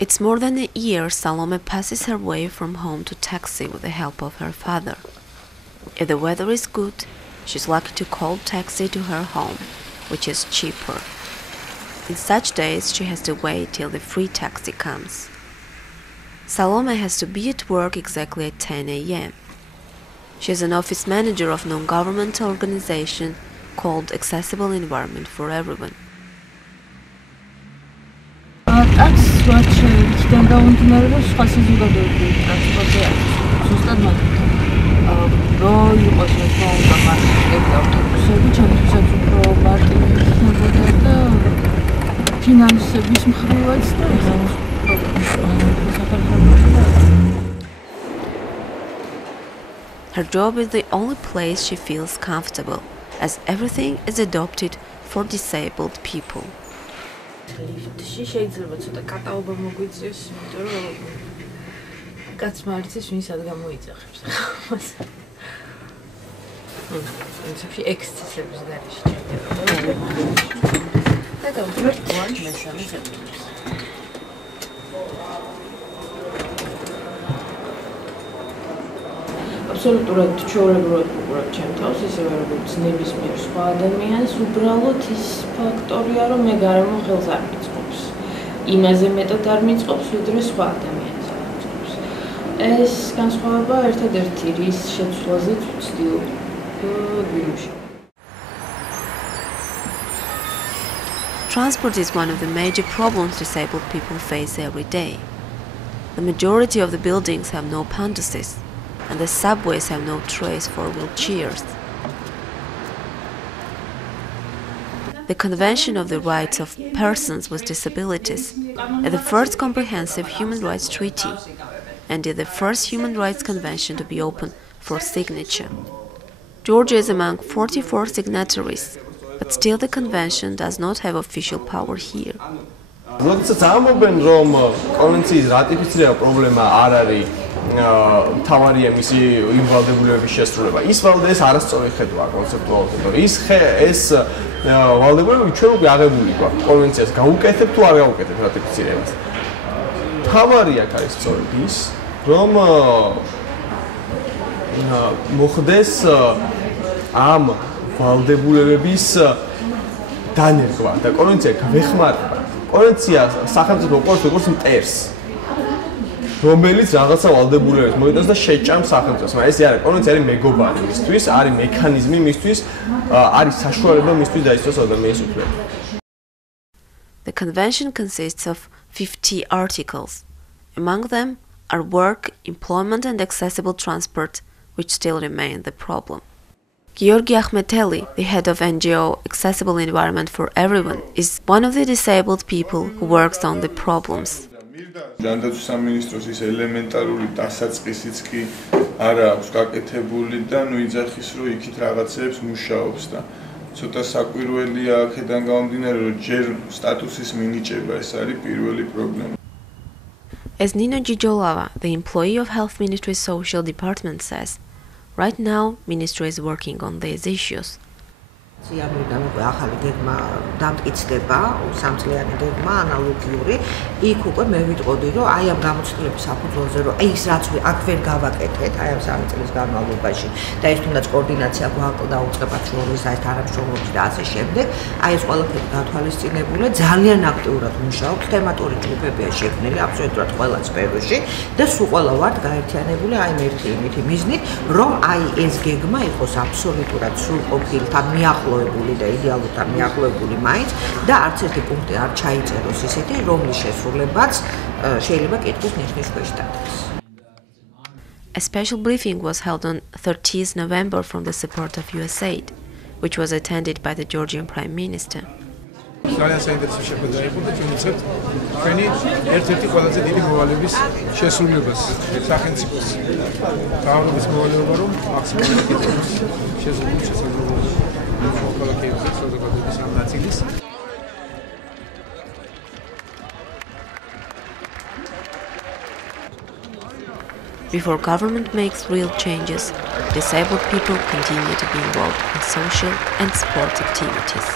It's more than a year Salome passes her way from home to taxi with the help of her father. If the weather is good, she's lucky to call taxi to her home, which is cheaper. In such days, she has to wait till the free taxi comes. Salome has to be at work exactly at 10 a.m. She is an office manager of a non-governmental organization called Accessible Environment for Everyone. Her job is the only place she feels comfortable, as everything is adopted for disabled people. Absolutურად ჩვეულებრივად ვუყურებ ჩემ თავს, ისევე როგორც ნებისმიერ სხვა ადამიანს, უბრალოდ ის ფაქტორია, რომ მე გარემო ხელს არ მიწყობს. იმაზე მეტად არ მიწყობს, ვიდრე სხვა ადამიანს არ მიწყობს. ეს განსხვავება ერთადერთი რის შეცვლაზეც ვცდილობ გვიმში. Transport is one of the major problems disabled people face every day. The majority of the buildings have no punduses, and the subways have no trays for wheelchairs. The Convention of the Rights of Persons with Disabilities is the first comprehensive human rights treaty and is the first human rights convention to be open for signature. Georgia is among 44 signatories, but still the convention does not have official power here. როდესაც ამბობენ, რომ კონვენციის რატიფიცირება პრობლემა არ არის თავარია მისი ინვალიდებულების შესრულება. ის ვალდე არასწორი ხედვა კონცეპტუალურად, რომ ეს ვალდებულები ჩვენ უკვე აღებული გვაქვს კონვენციას გაუკეთებ თუ არ გაუკეთებ რატიფიცირებას. თავარი აქ არის სწორედ ის, რომ მოხდეს ამ ვალდებულების დანერგვა და კონვენცია გვეხმარება. კონვენცია სახელმწიფო უყურებს როგორც მტერს, რომელიც რაღაცა ვალდებულებას მოიტანს და შეჭამს სახელმწიფოს. მაგრამ ეს არის კონვენცია, არის მეგობარი მისთვის, არის მექანიზმი მისთვის, არის საშუალება მისთვის დაიცვას ადამიანის უფლება. The convention consists of 50 articles. Among them are work, employment and accessible transport, which still remain the problem. Georgi Akhmeteli, the head of NGO Accessible Environment for Everyone, is one of the disabled people who works on the problems. ჯანდაცვის სამინისტროს ის ელემენტარული დასაწყისიც კი არ აქვს გაკეთებული და ნუ იძახის რომ იქით რაღაცებს მუშაობს და ცოტა საკვირველია აქედან გამომდინარე რომ ჯერ სტატუსის მინიჭება ეს არის პირველი პრობლემა. As Nino Gigolava, the employee of Health Ministry's Social Department says, right now Ministry is working on these issues. Სიამოვნებდა უკვე ახალი გეგმა დამტკიცდება, სამწლიანი გეგმა ანალოგიური. იქ უკვე მე ვიტყოდი, რომ აი ამ გამოცდილების საფუძველზე, რომ აი ის რაც აქ ვერ გავაკეთეთ, აი ამ 3 წლის განმავლობაში და ეს თუნდაც კოორდინაცია დაუწყება ჩვეულის აი თანამშრომლობის და ასე შემდეგ, აი ეს ყველაფერი გათვალისწინებულია, ძალიან აქტიურად მუშაობთ, თემატური ჯგუფებია შექმნილი აბსოლუტურად ყველა სფეროში და სულ ყველა ვართ გაერთიანებული აი ერთი იმითი მიზნით, რომ აი ეს გეგმა იყოს აბსოლუტურად სრულყოფილთან მიახლოებული და იდეალურთან მიახლოებული მაინც და არც ერთი პუნქტი არ ჩაიწეროს ისეთი, რომლის შესრულებაც შეიძლება კითხვის ნიშნის ქვეშ დადგეს. A special briefing was held on 30th November from the support of USAID, which was attended by the Georgian Prime Minister. ძალიან საინტერესო შეხვედრა იყო და ჩვენ ვუწევთ ჩვენი ერთ-ერთი ყველაზე დიდი მოვალეობის შესრულებას სახელმწიფოს. თავრობის მოვალეობა რომ მაქსიმალურად იყოს შესრულებული შესაძლებლობა მოქალაქეების საზოგადოების ამ ნაწილის. Before government makes real changes, disabled people continue to be involved in social and sport activities.